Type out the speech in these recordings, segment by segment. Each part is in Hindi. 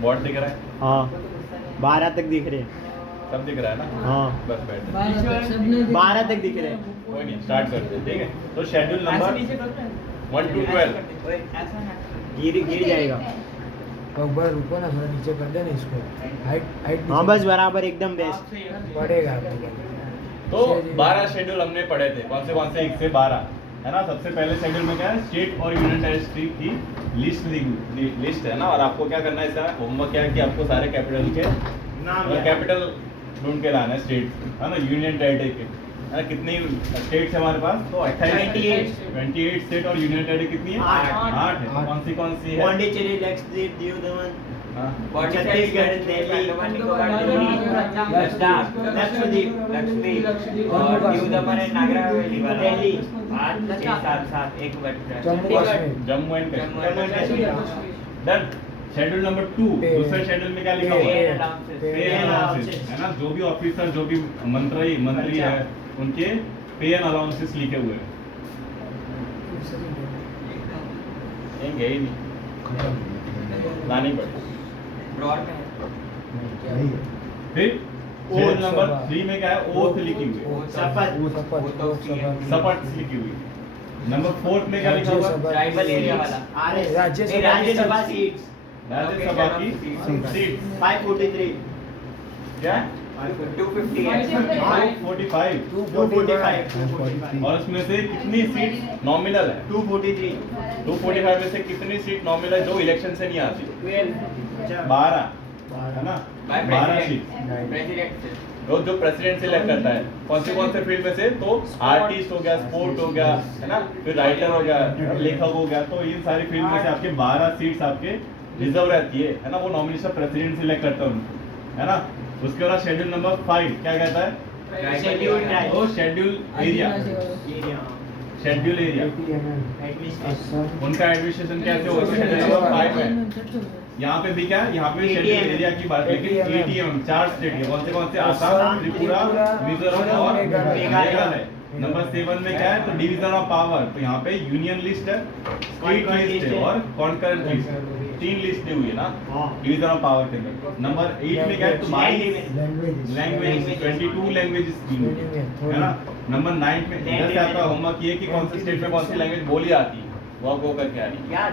बोर्ड दिख रहा है? हाँ 12 तक दिख रहे हैं। सब दिख रहा है ना? हाँ बस बैठ 12 तक दिख रहे हैं। कोई नहीं, स्टार्ट करते हैं, ठीक है। तो शेड्यूल नंबर 1 to 12। गिर जाएगा। ऊपर रुको ना, थोड़ा नीचे कर देना इसको। हाइट हाइट हाँ बस बराबर एकदम बेस्ट। पड़ेगा। तो 12 शेड्यूल हमने पढ़े थे। कौन से 1 से 12 है ना। सबसे पहले शेड्यूल में क्या है, स्टेट और यूनियन टेरिटरी की लिस्ट है ना। और आपको क्या करना है, इसका होमवर्क क्या है कि आपको सारे कैपिटल के कैपिटल ढूंढ के लाना है, स्टेट है ना, यूनियन टेरिटरी के है ना। कितनी स्टेट्स है हमारे पास? तो 28 स्टेट और यूनियन टेरिटरी कितनी है? 8 है। कौन सी है? पौंडीचेरी, लक्षद्वीप, दीव दमन, हाँ। छत्तीसगढ़, दिल्ली, लक्षद्वीप और दीव दमन एंड नागर हवेली वाला दिल्ली, 8 6 7 7 एक बच रहा है। Jammu and Jammu Kashmir. And Kashmir. Done. Schedule number 2, दूसरे शेड्यूल में क्या लिखा हुआ है? पे अलाउंसेस है ना। जो भी ऑफिसर, जो भी मंत्री है, उनके पे एंड अलाउंसेस लिखे हुए हैं। ये ही नहीं लानी पड़ेगी। ब्रॉड में फिर शेड्यूल नंबर 3 में क्या है? ओथ लिखी हुई है, शपथ लिखी हुई है। नंबर 4 में क्या लिखा हुआ है? ट्राइबल एरिया वाला राज्यसभा सीट्स राज्यसभा की सीट 543 क्या? 250 है। 245। और उसमें से कितनी सीट नॉमिनल है? 243 245 में से कितनी सीट नॉमिनल है जो इलेक्शन से नहीं आती? 12 है ना। 12 सीट प्रेसिडेंट से जो प्रेसिडेंट सिलेक्ट करता है। कौन से फील्ड में से? तो आर्टिस्ट हो गया, स्पोर्ट हो गया है ना, फिर राइटर हो गया, लेखक हो गया। तो इन सारी फील्ड में से आपके 12 सीट्स आपके रिजर्व रहती है ना। वो नॉमिनेशन प्रेसिडेंट सिलेक्ट करता है उनको, है ना। उसके बाद शेड्यूल नंबर 5 क्या कहता है? Schedule tribe. वो शेड्यूल एरिया उनका एडमिनिस्ट्रेशन कैसे होता है? शेड्यूल नंबर 5 है। यहाँ पे भी क्या है? यहाँ पे शेड्यूल एरिया की बात, लेकिन ATM 4 स्टेट है। कौन से? आसाम, त्रिपुरा, मिजोरम और मेघालय। नंबर 7 में क्या है? तो डिवीजन ऑफ पावर। तो यहाँ पे यूनियन लिस्ट है, स्टेट लिस्ट है और कॉन्करेंट लिस्ट। 3 लिस्ट दी हुई है ना डिवीजन ऑफ पावर के अंदर। नंबर 8 में क्या है? तो 22 22 लैंग्वेजेस दी हुई है ना। नंबर 9 में जैसे आपका होमवर्क ये कि कौन से स्टेट में कौन सी लैंग्वेज बोली जाती है, वो करके आ रही है याद।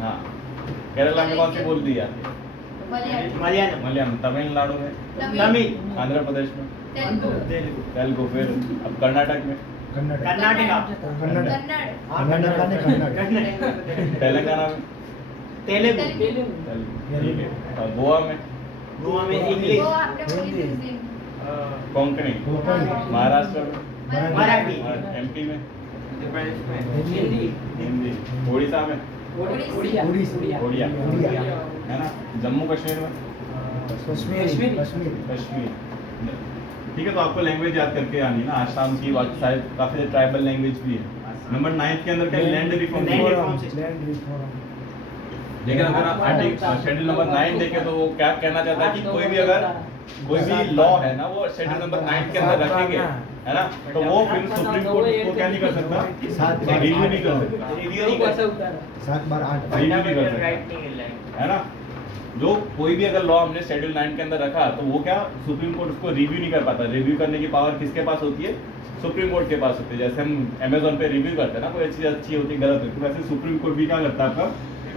हाँ। केरला में कौन सी बोल दी जाती है? मलयालम। तमिलनाडु में तमिल, आंध्र प्रदेश में तेलुगु। फिर अब कर्नाटक में कर्नाटका, तेलंगाना में तेलुगु, ठीक है। और गोवा में इंग्लिश, कोंकणी। महाराष्ट्र में मराठी, और MP में मध्य प्रदेश में हिंदी। उड़ीसा में ओडिया है ना। जम्मू कश्मीर में कश्मीर। ठीक है। तो आपको लैंग्वेज याद करके आनी है ना। आसाम की बात शायद काफी ट्राइबल लैंग्वेज भी है। नंबर 9 के अंदर क्या? Land reform. लेकिन अगर आप शेड्यूल नंबर 9 देखें तो वो क्या कहना चाहता है कि कोई भी लॉ है ना, वो शेड्यूल नंबर 9 के अंदर रखेंगे है ना, तो वो फिर सुप्रीम कोर्ट को क्या नहीं कर सकता? रिव्यू नहीं कर सकता। रिव्यू नहीं कर सकता है ना। जो कोई भी अगर लॉ हमने शेड्यूल 9 के अंदर रखा तो वो क्या, सुप्रीम कोर्ट उसको रिव्यू नहीं कर पाता। रिव्यू करने की पावर किसके पास होती है? सुप्रीम कोर्ट के पास होती है। जैसे हम अमेजोन पे रिव्यू करते हैं ना, कोई चीज़ अच्छी होती है, गलत होती है, वैसे सुप्रीम कोर्ट भी क्या करता है? आपका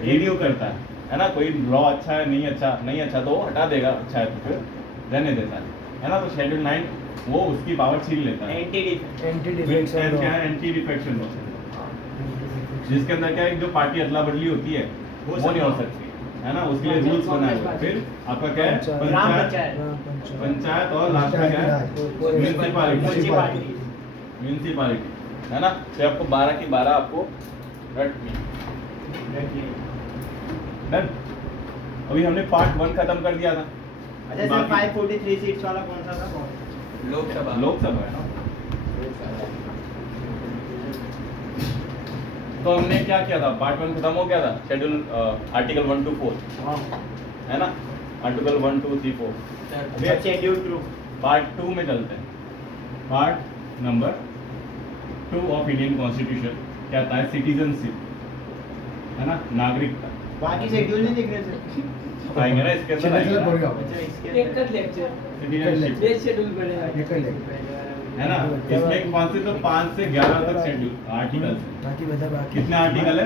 रिव्यू करता है ना। कोई लॉ अच्छा है, नहीं अच्छा तो वो हटा देगा, अच्छा है तो फिर रहने देता है ना। तो शेड्यूल 9 वो उसकी पावर छीन लेता है। एंटी डिफेक्शन लॉ, जिसके अंदर क्या है, जो पार्टी अदला बदली होती है वो नहीं हो सकती है ना। उसके लिए रूल्स बनाए हुए। फिर आपका क्या है? पंचायत और लास्ट में क्या है? म्यूनिसिपालिटी है ना। तो आपको 12 की 12 आपको रटनी। डन। अभी हमने पार्ट 1 खत्म कर दिया था। अच्छा सर 543 सीट्स वाला कौन सा था? लोकसभा है ना। तो हमने क्या किया था? पार्ट 1 खत्म हो गया था। शेड्यूल आर्टिकल 1 to 4 है ना। आर्टिकल 1 2 3 4। शेड्यूल 2 पार्ट 2 में चलते हैं। Part number 2 of Indian constitution क्या आता है? सिटीजनशिप है ना, नागरिकता। बाकी शेड्यूल नहीं दिख रहे सर। आएंगे ना इसके अंदर चलो आएंगे पढ़ ना। गया अच्छा इसके एक का लेक्चर Citizenship, ये शेड्यूल पड़ेगा निकल ले है ना, इसमें कौन से तो 5 से 11 तक शेड्यूल आर्टिकल। बाकी बता बाकी कितने आर्टिकल है?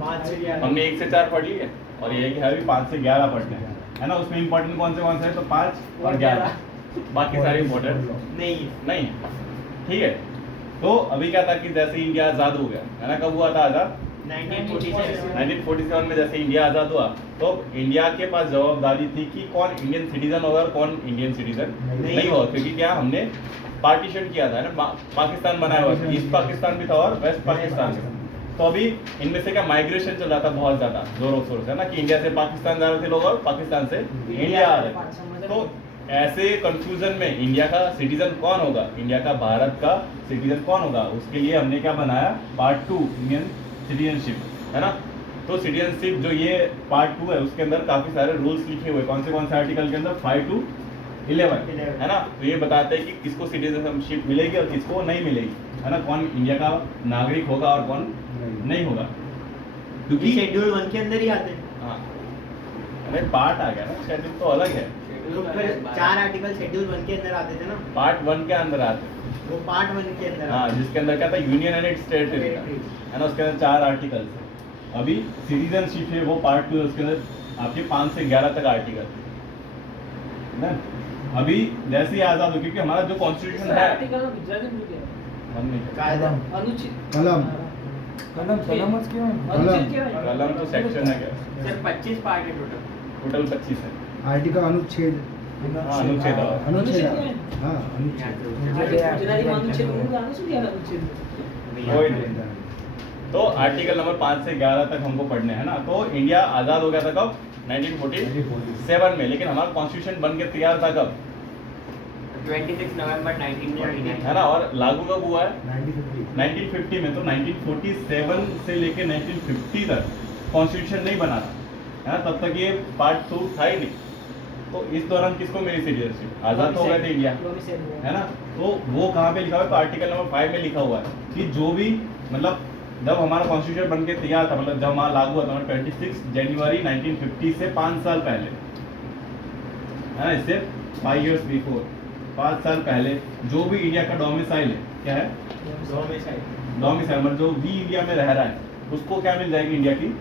5 से 11 हमने 1 से 4 पढ़ लिए और ये कि है भी 5 से 11 पढ़ने हैं, है ना। उसमें इंपॉर्टेंट कौन से है? तो 5 और 11, बाकी सारे इंपॉर्टेंट नहीं नहीं है। ठीक है, तो अभी क्या था कि जैसे इंडिया आज़ाद हो गया, है ना, कब हुआ था आज़ाद? 1947 1947 में जैसे इंडिया आज़ाद हुआ तो इंडिया के पास जवाबदारी थी कि कौन इंडियन सिटीजन होगा और कौन इंडियन सिटीजन नहीं होगा, क्योंकि क्या हमने पार्टीशन किया था ना, पाकिस्तान बनाया हुआ था, ईस्ट पाकिस्तान भी था और वेस्ट पाकिस्तान भी। तो अभी इनमें से क्या माइग्रेशन चल रहा था बहुत ज़्यादा जोरों शोर से, है ना, कि इंडिया से पाकिस्तान जा रहे थे लोग और पाकिस्तान से इंडिया आ रहे थे। तो ऐसे कंफ्यूजन में इंडिया का सिटीजन कौन होगा, इंडिया का भारत का सिटीजन कौन होगा, उसके लिए हमने क्या बनाया, पार्ट 2 इंडियन सिटीजनशिप, है ना। तो सिटीजनशिप जो ये पार्ट 2 है उसके अंदर काफी सारे रूल्स लिखे हुए, कौन से आर्टिकल के अंदर 5 to 11, है ना। तो ये बताते हैं कि किसको सिटीजनशिप मिलेगी और किसको नहीं मिलेगी, है ना, कौन इंडिया का नागरिक होगा और कौन नहीं होगा, क्योंकि शेड्यूल 1 के अंदर ही आते हैं। हाँ अरे पार्ट आ गया ना, शेड्यूल तो अलग है। तो फिर 4 आर्टिकल शेड्यूल 1 के अंदर आते थे ना, पार्ट 1 के अंदर आते हैं, वो पार्ट 1 के अंदर हाँ, आते जिसके अंदर क्या था, यूनियन एंड इट्स टेरिटरी था, है ना, उसके अंदर 4 आर्टिकल्स है। अभी सिटीजनशिप है वो पार्ट 2 है, उसके अंदर आपके 5 से 11 तक आर्टिकल है ना। अभी जैसे ही आजाद हो, क्योंकि हमारा जो कॉन्स्टिट्यूशन है आर्टिकल गुजराती में क्या हम नहीं हैं। कायदा अनुच्छेद कलम कलमच क्यों अनुच्छेद क्या है कलम तो सेक्शन है क्या, सर 25 पार्ट है टोटल। टोटल 25 है। आर्टिकल अनुच्छेद हाँ, अनुच्छेद है। अनुच्छेद हाँ अनुच्छेद गुजराती में अनुच्छेद હું જાણું છું કે अनुच्छेद कोई नहीं। तो आर्टिकल नंबर 5 से 11 तक हमको पढ़ने हैं ना। तो इंडिया आज़ाद हो गया था कब, 1947 में, लेकिन हमारा कॉन्स्टिट्यूशन बन के तैयार था कब, 26 नवंबर 1949 है ना, और लागू कब हुआ है 1950 1950 में। तो 1947 से लेके 1950 तक कॉन्स्टिट्यूशन नहीं बना था, है ना, तब तक ये पार्ट 2 था ही नहीं। तो इस दौरान किसको मिली सिटीजनशिप, आज़ाद तो हो गए थे इंडिया, है ना। तो वो कहाँ पे लिखा हुआ है, तो आर्टिकल नंबर 5 में लिखा हुआ है कि जो भी मतलब जब हमारा कॉन्स्टिट्यूशन बन के तैयार था, मतलब जब हमारा लागू हुआ था 26 जनवरी 1950 से 5 साल पहले, है ना, इससे 5 years बिफोर, 5 साल पहले जो भी इंडिया का डोमिसाइल है, क्या है डोमिसाइल, मतलब जो भी इंडिया में रह रहा है उसको क्या मिल जाएगी, इंडिया की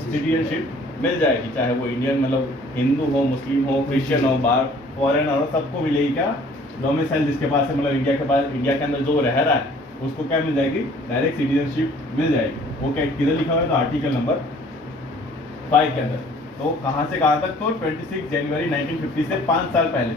सिटीजनशिप मिल जाएगी, चाहे वो इंडियन मतलब हिंदू हो, मुस्लिम हो, क्रिश्चियन हो, बाहर फॉरेनर हो, सबको मिलेगी क्या डोमिसाइल, जिसके पास है, मतलब इंडिया के पास, इंडिया के अंदर जो रह रहा है उसको क्या मिल जाएगी, डायरेक्ट सिटीजनशिप मिल जाएगी। वो क्या किधर लिखा हुआ है, तो आर्टिकल नंबर 5 के अंदर। तो कहाँ से कहाँ तक, तो 26 जनवरी 1950 से 5 साल पहले,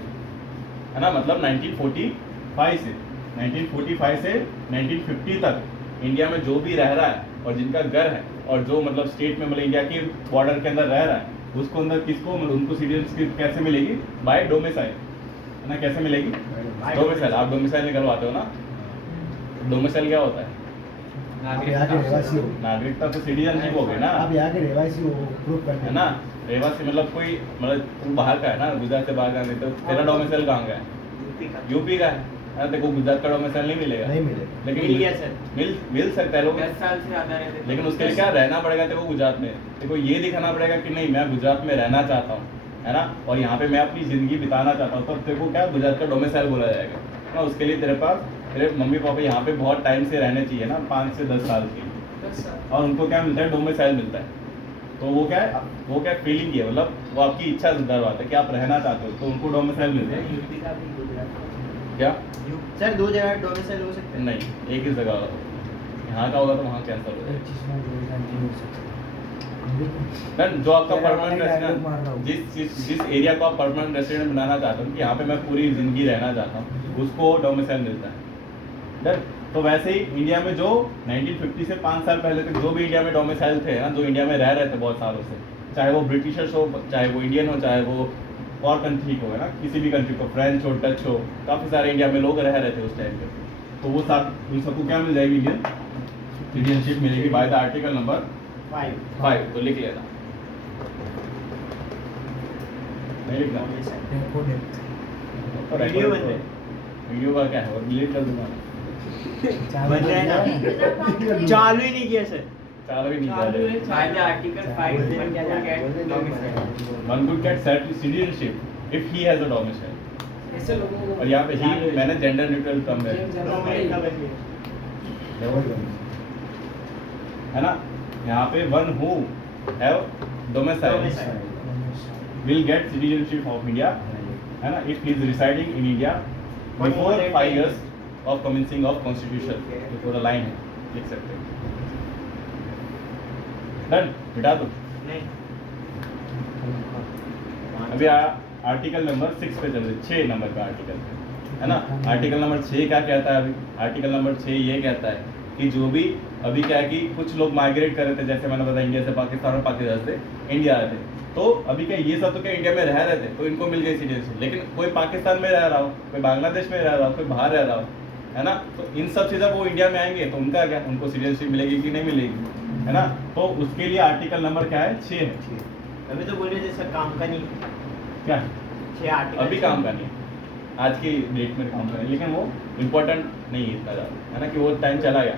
है ना, मतलब 1945 से 1950 तक इंडिया में जो भी रह रहा है और जिनका घर है और जो मतलब स्टेट में मतलब इंडिया के बॉर्डर के अंदर रह रहा है उसको अंदर किसको मतलब उनको सिटीजनशिप कैसे मिलेगी, बाय डोमिसाइल, है ना, कैसे मिलेगी डोमिसाइल। आप डोमिसाइल निकलवाते हो ना, डोमिसाइल क्या होता है, आप यहाँ के रहवासी हो, नागरिकता तो सिटीजनशिप हो गई ना, आप यहाँ के रहवासी हो प्रूफ करना है ना। रहवासी मतलब कोई मतलब तू बाहर का है ना, गुजरात से बाहर का नहीं, तो तेरा डोमिसाइल कहाँ का है, यूपी का है ना, तेरे को गुजरात का डोमिसाइल नहीं मिलेगा, नहीं मिले लेकिन मिल गया सर। मिल सकता है लोग, 10 साल से ज़्यादा रहते थे। लेकिन उसके लिए क्या रहना पड़ेगा तेरे को गुजरात में, तेरे को ये दिखाना पड़ेगा कि नहीं मैं गुजरात में रहना चाहता हूँ, है ना, और यहाँ पे मैं अपनी ज़िंदगी बिताना चाहता हूँ, तो तेरे को क्या गुजरात का डोमिसाइल बोला जाएगा ना। उसके लिए तेरे पास तेरे मम्मी पापा यहाँ पे बहुत टाइम से रहने चाहिए ना, 5 से 10 साल के, और उनको क्या मिलता है, डोमिसाइल मिलता है। तो वो क्या है, वो क्या फीलिंग है, मतलब वो आपकी इच्छा से दरवाता है कि आप रहना चाहते हो, तो उनको डोमिसाइल मिलता है। यूपी का भी गुजरात क्या सर 2 जगह डोमिसाइल हो सकते हैं। नहीं, एक ही जगह होगा, यहाँ का होगा तो वहाँ कैंसिल हो जाएगा। 25 में 2003 हो सकता देन जो आपका तेरा परमानेंट वाला dialogue मार रहा हूँ। रेसिडेंट, जिस एरिया को आप परमानेंट रेसिडेंट बनाना चाहते हो कि यहाँ पे मैं पूरी जिंदगी रहना चाहता हूँ, उसको डोमिसाइल मिलता है। देन तो वैसे ही इंडिया में जो 1950 से 5 साल पहले तक जो भी इंडिया में डोमिसाइल थे ना, जो इंडिया में रह रहे थे बहुत सालों से, चाहे वो ब्रिटिशर्स हो, चाहे वो इंडियन हो, चाहे वो और कंट्री को, है ना, किसी भी कंट्री को, फ्रेंच हो, डच हो, काफ़ी सारे इंडिया में लोग रह रहे थे उस टाइम पे, तो वो साथ उन सबको क्या मिल जाएगी, इंडियन सिटीजनशिप मिलेगी बाय द आर्टिकल नंबर 5। तो लिख लेना, नहीं लिखना है वीडियो बन रहे वीडियो का क्या है, और डिलीट कर दूंगा। बन रहा है ना, चालू ही नहीं किया सर, चालू ही नहीं चालू है, कर By the Article 5, बोलने one क्या could जा- get बोलने क्या domicile. One could get citizenship if he has a domicile। ऐसे लोगों को और यहाँ पे ही मैंने जेंडर न्यूट्रल टर्म है, है ना। यहाँ पे one who have domicile will get citizenship of India, है ना, if he is residing in India before 5 years of commencing of constitution, before the line है, लिख सकते हैं। डन, बिठा दो। नहीं अभी आर्टिकल नंबर 6 पे चल रहे, 6 नंबर का आर्टिकल है ना। आर्टिकल नंबर 6 क्या कहता है? अभी आर्टिकल नंबर 6 ये कहता है कि जो भी अभी क्या है कि कुछ लोग माइग्रेट कर रहे थे, जैसे मैंने बताया इंडिया से पाकिस्तान और पाकिस्तान से इंडिया आए थे, तो अभी क्या ये सब तो क्या इंडिया में रह रहे थे तो इनको मिल गई सिटीजनशिप, लेकिन कोई पाकिस्तान में रह रहा हो, कोई बांग्लादेश में रह रहा हो, कोई बाहर रह रहा हो, है ना, तो इन सब चीज़ें वो इंडिया में आएंगे तो उनका क्या, उनको सिटीजनशिप मिलेगी कि नहीं मिलेगी, है ना। तो उसके लिए आर्टिकल नंबर क्या है? 6 है। अभी तो बोल रहे थे सर काम का नहीं, क्या 6 आर्टिकल अभी काम का नहीं है, आज की डेट में काम का नहीं, लेकिन वो इम्पोर्टेंट नहीं है इतना ज़्यादा, है ना, कि वो टाइम चला गया,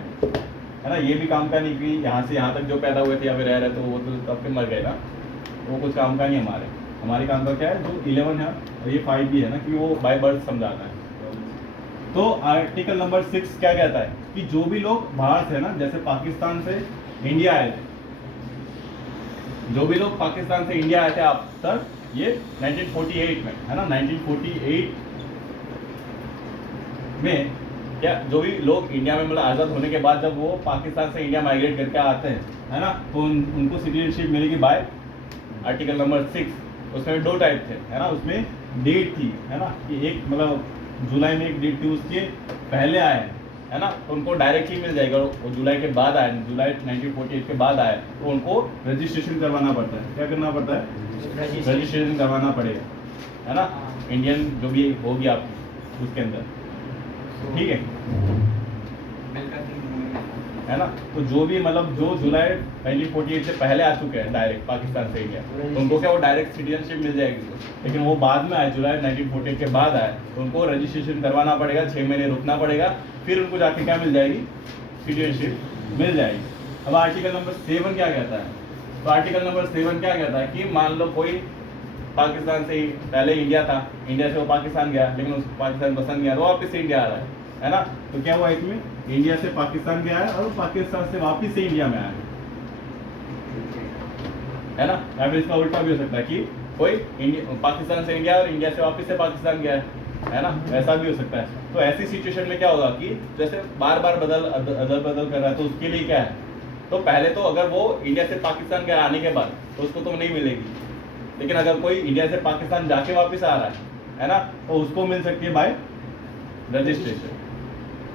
है ना। ये भी काम का नहीं कि यहाँ से यहाँ तक जो पैदा हुए थे या फिर रह रहे तो वो तो तब के मर गए ना, वो कुछ काम का नहीं हमारे। हमारे काम का क्या है, जो 11 है और ये 5 भी है ना, कि वो बाय बर्थ समझाता है। तो आर्टिकल नंबर 6 क्या कहता है कि जो भी लोग बाहर से ना, जैसे पाकिस्तान से इंडिया आए थे, जो भी लोग पाकिस्तान से इंडिया आए थे आप तक, ये 1948 में, है ना, 1948 में क्या जो भी लोग इंडिया में मतलब आज़ाद होने के बाद जब वो पाकिस्तान से इंडिया माइग्रेट करके आते हैं, है ना, तो उनको सिटीजनशिप मिलेगी बाय आर्टिकल नंबर 6। उसमें 2 टाइप थे, है ना, उसमें डेट थी, है ना, कि एक मतलब जुलाई में एक डेट थी, उसके पहले आए, है ना, तो उनको डायरेक्टली मिल जाएगा। और जुलाई के बाद आए, जुलाई 1948 के बाद आए, तो उनको रजिस्ट्रेशन करवाना पड़ता है। क्या करना पड़ता है? रजिस्ट्रेशन करवाना पड़ेगा, है ना, इंडियन जो भी होगी आपकी उसके अंदर, ठीक है, है ना। तो जो भी मतलब जो जुलाई 1948 से पहले आ चुके हैं डायरेक्ट पाकिस्तान से इंडिया, तो उनको क्या वो डायरेक्ट सिटीजनशिप मिल जाएगी। लेकिन वो बाद में आए, जुलाई 1948 के बाद आए, तो उनको रजिस्ट्रेशन करवाना पड़ेगा, 6 महीने रुकना पड़ेगा, फिर उनको जाके क्या मिल जाएगी? सिटीजनशिप मिल जाएगी। अब आर्टिकल नंबर 7 क्या कहता है? तो आर्टिकल नंबर 7 क्या कहता है कि मान लो कोई पाकिस्तान से पहले इंडिया था, इंडिया से वो पाकिस्तान गया, लेकिन उसको पाकिस्तान पसंद गया तो वापस से इंडिया आ रहा है ना। तो क्या हुआ इसमें? इंडिया से पाकिस्तान गया है और पाकिस्तान से वापस से इंडिया में आया है ना। या फिर इसका उल्टा भी हो सकता है कि कोई पाकिस्तान से इंडिया और इंडिया से वापस से पाकिस्तान गया है ना, ऐसा भी हो सकता है। तो ऐसी सिचुएशन में क्या होगा कि जैसे बार बार अदल बदल कर रहा है, तो उसके लिए क्या है, तो पहले तो अगर वो इंडिया से पाकिस्तान के आने के बाद तो उसको तो नहीं मिलेगी, लेकिन अगर कोई इंडिया से पाकिस्तान जाके वापस आ रहा है ना, तो उसको मिल सकती है बाय रजिस्ट्रेशन,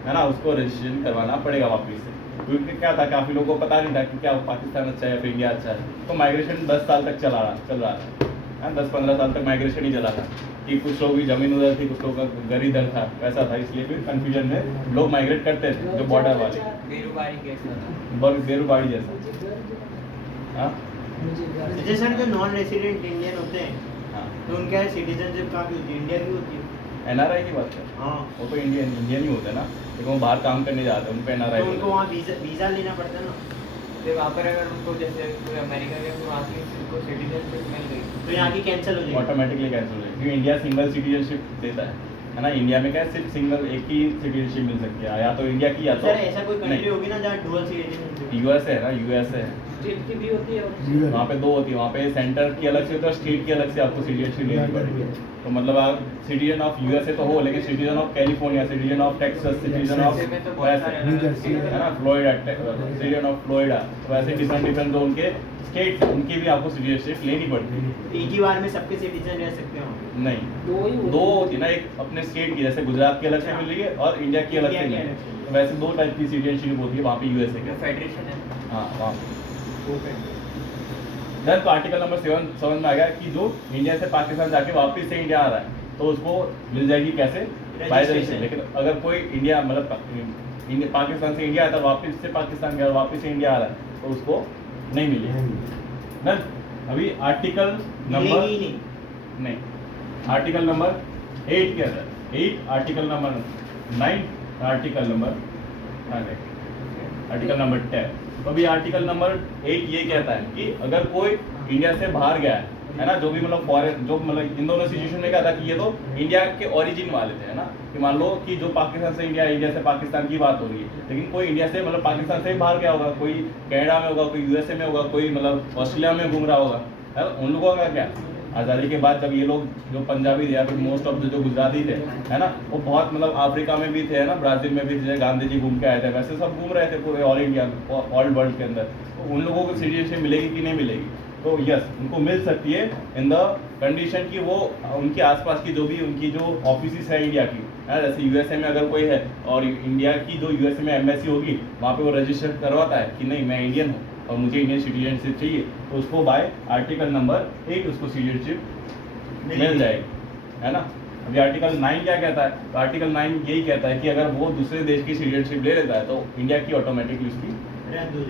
है ना, उसको रजिस्ट्रेशन करवाना पड़ेगा वापस से। क्योंकि क्या था, काफ़ी लोगों को पता नहीं था कि क्या पाकिस्तान अच्छा है या फिर इंडिया अच्छा है। तो माइग्रेशन 10 साल तक चल रहा था, 10-15 साल तक माइग्रेशन ही चला था कि कुछ लोग की ज़मीन उधर थी, कुछ लोगों का घर इधर था, वैसा था। इसलिए फिर कन्फ्यूजन में लोग माइग्रेट करते थे, जो बॉर्डर वाले, बेरुबारी कैसा बेरुबाड़ी जैसा। हाँ जैसे सर जो नॉन रेसिडेंट इंडियन होते हैं, हाँ, तो उनका सिटीजनशिप कहाँ की होती है? इंडिया की होती है। NRI की बात है। हाँ, वो तो इंडियन ही होते हैं ना, लेकिन वो बाहर काम करने जाते हैं, उनको NRI तो उनको वहाँ वीज़ा लेना पड़ता है ना, फिर वहाँ पर अगर उनको जैसे कोई अमेरिका गया तो वहाँ की उनको सिटीजनशिप मिल गई तो यहाँ की कैंसिल हो जाएगी। ऑटोमेटिकली कैंसिल हो जाएगी, क्योंकि इंडिया सिंगल सिटीजनशिप देता है ना। इंडिया में क्या है, सिर्फ सिंगल एक ही सिटीजनशिप मिल सकती है, या तो इंडिया की या तो सर ऐसा कोई कंट्री होगी ना जहाँ डुअल सिटीजनशिप? यूएसए है ना, यूएसए है, स्टेट की भी होती है और वहाँ पे 2 होती है, वहाँ पे सेंटर की अलग से होती है और स्टेट की अलग से आपको सिटीजनशिप लेनी पड़ेगी। तो मतलब आप सिटीजन ऑफ यूएसए तो हो, लेकिन citizen of California, citizen of Texas, citizen of में तो बहुत सारे न्यू जर्सी है ना, फ्लोरिडा, सिटीजन ऑफ फ्लोरिडा, तो ऐसे डिफरेंट जो उनके स्टेट उनकी भी आपको सिटीजनशिप लेनी पड़ती है। एक ही बार में सबके सिटीजन रह सकते हो? नहीं, 2 होती है ना, एक अपने स्टेट की, जैसे गुजरात की अलग से मिल रही है और इंडिया की अलग से मिल रही है। तो वैसे 2 टाइप की सिटीजनशिप होती है वहाँ पे यूएसए के। फेडरेशन है। हाँ वहाँ देन तो आर्टिकल नंबर 7 समझ में आ गया कि जो इंडिया से पाकिस्तान जाके वापस से इंडिया आ रहा है तो उसको मिल जाएगी कैसे? Bye registration. लेकिन अगर कोई इंडिया मतलब पाकिस्तान से इंडिया आता, वापस से पाकिस्तान गया, वापस से इंडिया आ रहा है, तो उसको नहीं मिलेगी। देन अभी आर्टिकल नंबर नहीं, आर्टिकल नंबर 8 के अंदर 8, article number 9, article number article number 10। तो अभी आर्टिकल नंबर 8 ये कहता है कि अगर कोई इंडिया से बाहर गया है ना, जो भी मतलब फॉरेन, जो मतलब इन दोनों सिचुएशन में क्या था कि ये तो इंडिया के ओरिजिन वाले थे, है ना, कि मान लो कि जो पाकिस्तान से इंडिया, इंडिया से पाकिस्तान की बात हो रही है, लेकिन कोई इंडिया से मतलब पाकिस्तान से भी बाहर गया होगा, कोई कनाडा में होगा, कोई यूएसए में होगा, कोई मतलब ऑस्ट्रेलिया में घूम रहा होगा, है ना, उन लोगों का क्या, आज़ादी के बाद जब ये लोग जो पंजाबी थे या फिर मोस्ट ऑफ जो गुजराती थे, है ना, वो बहुत मतलब अफ्रीका में भी थे, है ना, ब्राज़ील में भी थे, गांधी जी घूम के आए थे, वैसे सब घूम रहे थे पूरे ऑल इंडिया में, ऑल वर्ल्ड के अंदर। तो उन लोगों को सिटीजनशिप मिलेगी कि नहीं मिलेगी? तो यस, उनको मिल सकती है इन द कंडीशन कि वो उनके आसपास की जो भी उनकी जो ऑफिस है इंडिया की, है, जैसे यूएसए में अगर कोई है और इंडिया की जो यूएसए में एम्बेसी होगी, वहाँ पे वो रजिस्टर करवाता है कि नहीं मैं इंडियन हूँ और मुझे इंडियन सिटीजनशिप चाहिए, तो उसको बाय आर्टिकल नंबर 8 उसको सिटीजनशिप मिल जाएगी, है ना। अभी आर्टिकल 9 क्या कहता है? तो आर्टिकल 9 यही कहता है कि अगर वो दूसरे देश की सिटीजनशिप ले लेता है तो इंडिया की ऑटोमेटिकली उसकी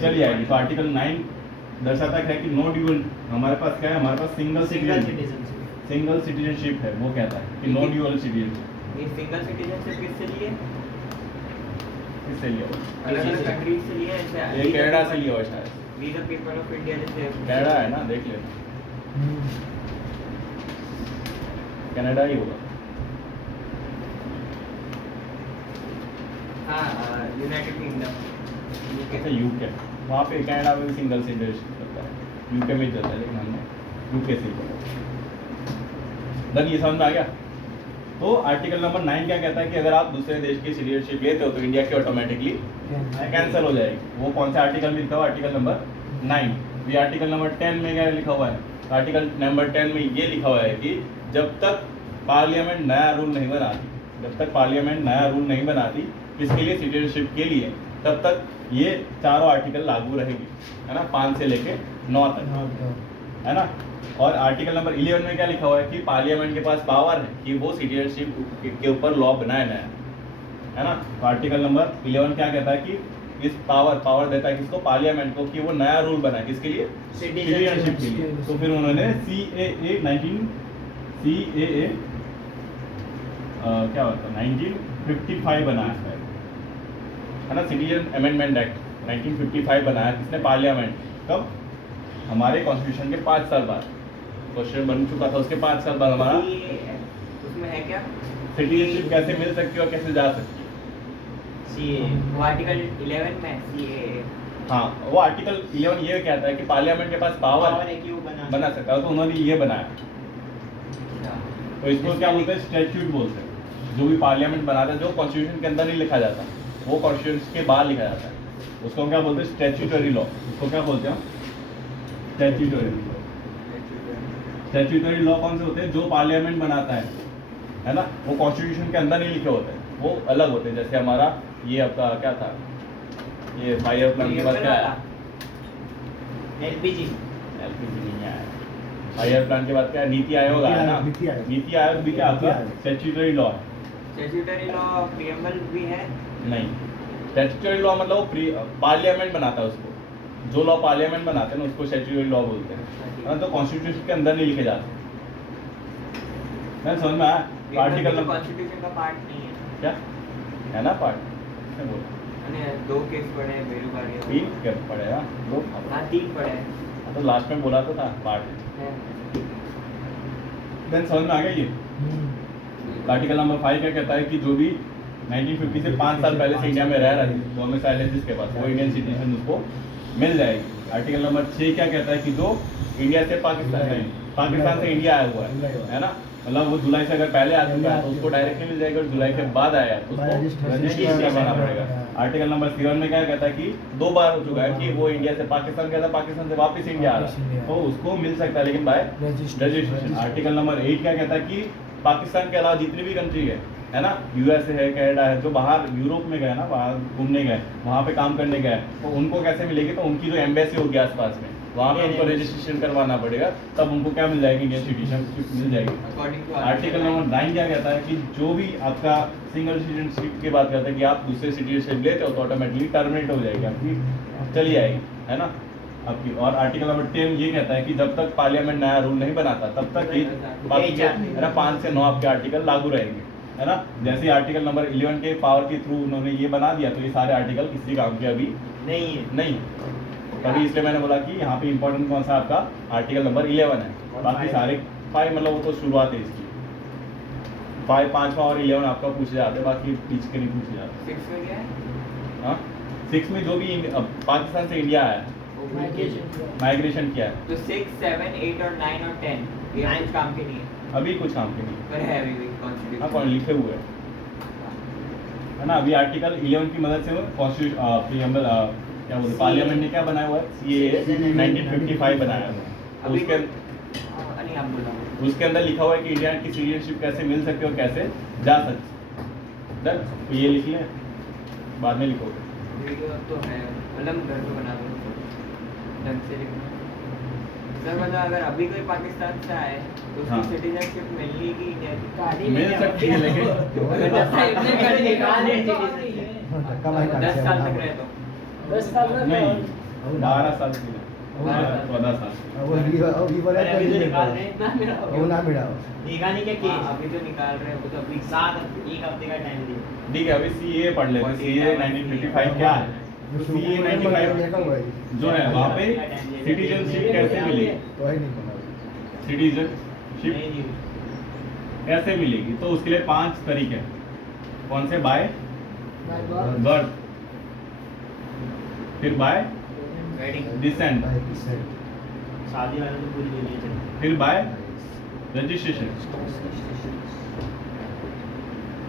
चली जाएगी। तो आर्टिकल 9 दर्शाता है कि नो ड्यूअल, हमारे पास क्या है, हमारे पास सिंगल सिटीजनशिप है, वो कहता है कि नो ड्यूअल सिटीजनशिप। ये सिंगल सिटीजनशिप किससे लिए? किससे लिया हुआ? अलग-अलग कंट्रीज से लिए हैं। ये कनाडा से लिया हुआ शायद, we the people of India जैसे कनाडा है ना, देख ले, कनाडा ही होगा। हाँ, यूनाइटेड किंगडम, अच्छा यूके, वहाँ पे कनाडा में भी सिंगल सिटीजनशिप चलता है, यूके में चलता है, लेकिन हमने यूके से लिया। ये समझ में आ गया? तो आर्टिकल नंबर 9 क्या कहता है कि अगर आप दूसरे देश की सिटीजनशिप लेते हो तो इंडिया की ऑटोमेटिकली कैंसिल हो जाएगी। वो कौन सा आर्टिकल में लिखा हुआ? Article number 9। ये आर्टिकल नंबर 10 में क्या लिखा हुआ है? आर्टिकल नंबर 10 में ये लिखा हुआ है कि जब तक पार्लियामेंट नया रूल नहीं बनाती, जब तक पार्लियामेंट नया रूल नहीं बनाती इसके लिए सिटीजनशिप के लिए, तब तक ये चारों आर्टिकल लागू रहेगी, है ना, 5 से लेके 9 तक, है ना। और आर्टिकल नंबर 11 में क्या लिखा हुआ है कि पार्लियामेंट के पास पावर है कि वो सिटीजनशिप के ऊपर लॉ बनाए नया, है ना। तो आर्टिकल नंबर 11 क्या कहता है कि इस पावर देता है किसको? पार्लियामेंट को, कि वो नया रूल बनाए किसके लिए? सिटीजनशिप के लिए। तो फिर उन्होंने CAA क्या होता है 1955 बनाया है ना, सिटीजन अमेंडमेंट एक्ट 1955 बनाया किसने? पार्लियामेंट। कब? हमारे कॉन्स्टिट्यूशन के 5 साल बाद क्वेश्चन बन चुका था, उसके 5 साल बाद हमारा उसमें है क्या? सिटीजनशिप कैसे मिल सकती है और कैसे जा सकती है। CAA, वो आर्टिकल 11 में CAA। हाँ, वो आर्टिकल 11 ये कहता है कि पार्लियामेंट के पास पावर है कि वो बना सकता है, तो उन्होंने ये बनाया। तो इसको क्या बोलते हैं? स्टैट्यूट बोलते हैं। जो भी पार्लियामेंट बनाता है, जो कॉन्स्टिट्यूशन के अंदर नहीं लिखा जाता, वो कॉन्स्टिट्यूशन के बाहर लिखा जाता है, उसको हम क्या बोलते हैं? Statutory law. उसको क्या बोलते हैं? Statutory law. स्टैट्यूटरी लॉ कौन से होते हैं? जो पार्लियामेंट बनाता है ना, वो कॉन्स्टिट्यूशन के अंदर नहीं लिखे होते हैं, वो अलग होते हैं। जैसे हमारा ये आपका क्या था, ये 5 ईयर प्लान के बाद क्या आया? LPG नहीं आया। 5 ईयर प्लान के बाद क्या? नीति आयोग आया ना। नीति आयोग भी क्या आपका स्टैट्यूटरी लॉ है। स्टैट्यूटरी लॉ प्रीएम्बल भी है? नहीं, स्टैट्यूटरी लॉ मतलब वो पार्लियामेंट बनाता है उसको, जो लॉ पार्लियामेंट बनाते हैं ना उसको स्टैट्यूटरी लॉ बोलते हैं, है ना। तो कॉन्स्टिट्यूशन के अंदर नहीं लिखे जाते। मैं समझ में आया? आर्टिकल कॉन्स्टिट्यूशन का पार्ट नहीं है क्या है ना, पार्ट मैं बोल मैंने 2 केस पढ़े हैं बेरोजगारी। 3 क्या पड़ेगा? 2 हाँ 3 पढ़े हैं। तो लास्ट में बोला तो था पार्ट। देन समझ में आ गया ये। आर्टिकल नंबर 5 क्या कहता है कि जो भी 1950 से 5 साल पहले से इंडिया में रह रहा है डोमिसाइल है जिसके पास, वो इंडियन सिटीजन उसको मिल जाएगी। आर्टिकल नंबर 6 क्या कहता है कि जो इंडिया से पाकिस्तान से इंडिया आया हुआ है ना, मतलब वो जुलाई से अगर पहले आ चुका है तो उसको डायरेक्टली मिल जाएगा, और जुलाई के बाद आया तो उसको रजिस्ट्रेशन करवाना पड़ेगा। आर्टिकल नंबर 7 में क्या कहता है कि 2 बार हो चुका है कि वो इंडिया से पाकिस्तान गया था, पाकिस्तान से वापस इंडिया आ रहा है, तो उसको मिल सकता है, लेकिन बाय रजिस्ट्रेशन। आर्टिकल नंबर 8 क्या कहता है कि पाकिस्तान के अलावा जितनी भी कंट्री है ना, यूएसए है, कनाडा है, जो बाहर यूरोप में गए ना, बाहर घूमने गए, वहाँ पे काम करने गए, तो उनको कैसे मिलेगी? तो उनकी जो एम्बेसी होगी आसपास में, वहाँ पे उनको रजिस्ट्रेशन करवाना पड़ेगा, तब उनको क्या मिल जाएगी? इंडियन सिटीजनशिप मिल जाएगी। आर्टिकल नंबर 9 क्या कहता है कि जो भी आपका सिंगल सिटीजनशिप की बात करता है कि आप दूसरे सिटीजनशिप लेते हो तो ऑटोमेटिकली टर्मिनेट हो जाएगी, आपकी चली जाएगी, है ना आपकी। और आर्टिकल नंबर 10 ये कहता है कि जब तक पार्लियामेंट नया रूल नहीं बनाता तब तक ये बाकी 5 से 9 आपके आर्टिकल लागू रहेंगे। है ना। जैसे आर्टिकल नंबर 11 के पावर के थ्रू उन्होंने ये बना दिया, तो ये सारे आर्टिकल किसी काम के अभी नहीं है। तभी इसलिए मैंने बोला कि यहाँ पे इंपॉर्टेंट कौन सा आपका आर्टिकल नंबर 11 है। बाकी सारे 5 मतलब वो तो शुरुआत है इसकी, 5वां और 11 आपका पूछे जाते हैं, बाकी पीछे के नहीं पूछे जाते। 6 में क्या है? हाँ 6 में जो भी पाकिस्तान से इंडिया आया माइग्रेशन किया है, तो 6, 7, 8 और 9 और 10 ये कुछ काम के नहीं है, अभी कुछ काम के नहीं पर है अभी भी हाँ कॉन्स्टिट्यूशन कौन लिखे हुए हैं, है ना। अभी आर्टिकल 11 की मदद से कॉन्स्टिट्यूशन क्या बोलते पार्लियामेंट ने क्या बनाया हुआ है, CAA 1955 बनाया हुआ है। तो उसके नहीं आप बोला उसके अंदर लिखा हुआ है कि इंडिया की सिटीजनशिप कैसे मिल सकती है और कैसे जा सकती है। तो ये लिख लें, बाद में लिखोगे। वीडियो तो है, मतलब घर पे बना दो ढंग से लिखना। सर मतलब अगर अभी कोई पाकिस्तान से आए तो उसकी हाँ। सिटीजनशिप मिलनी कि नहीं? मिल सकती है लेकिन अगर 10 साल तक धक्का मार 10 साल तक रहे तो 10 साल में नहीं 12 साल की है, 14 साल। वो ही बोला अरे अभी तो निकाल रहे हैं। ना मेरा वो ना मिला निकालने के केस हाँ, अभी तो निकाल रहे हैं वो तो अभी 1 हफ्ते का टाइम दिया। ठीक है, अभी CAA पढ़ लेते हैं। CAA 1955 क्या है? CAA 95 जो है वहाँ पे सिटीजनशिप कैसे मिलेगी, तो ही नहीं बोला सिटीजनशिप नहीं दी। कैसे मिलेगी, तो उसके लिए 5 तरीके हैं। कौन से? बाय बर्थ, फिर बाय वेडिंग डिसेंट, शादी वाले तो पूरी दुनिया चलती फिर बाय रजिस्ट्रेशन,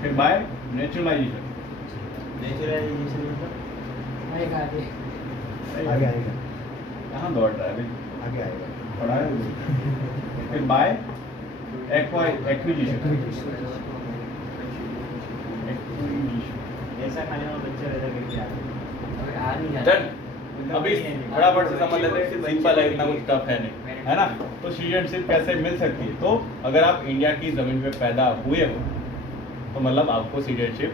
फिर बाय नेचुरलाइजेशन। नेचुरलाइजेशन मतलब आगे आएगा कहाँ दौड़ रहा है अभी, आगे आएगा पढ़ा है। फिर बाय एक्विजिशन, ऐसा खाने में बच्चे रहता करके आते अभी आ नहीं जाता। डन। अभी फटाफट से समझ लेते हैं, सिंपल है, इतना कुछ टफ है नहीं, है ना। तो सिटीजनशिप कैसे मिल सकती है? तो अगर आप इंडिया की जमीन पे पैदा हुए हो तो मतलब आपको सिटीजनशिप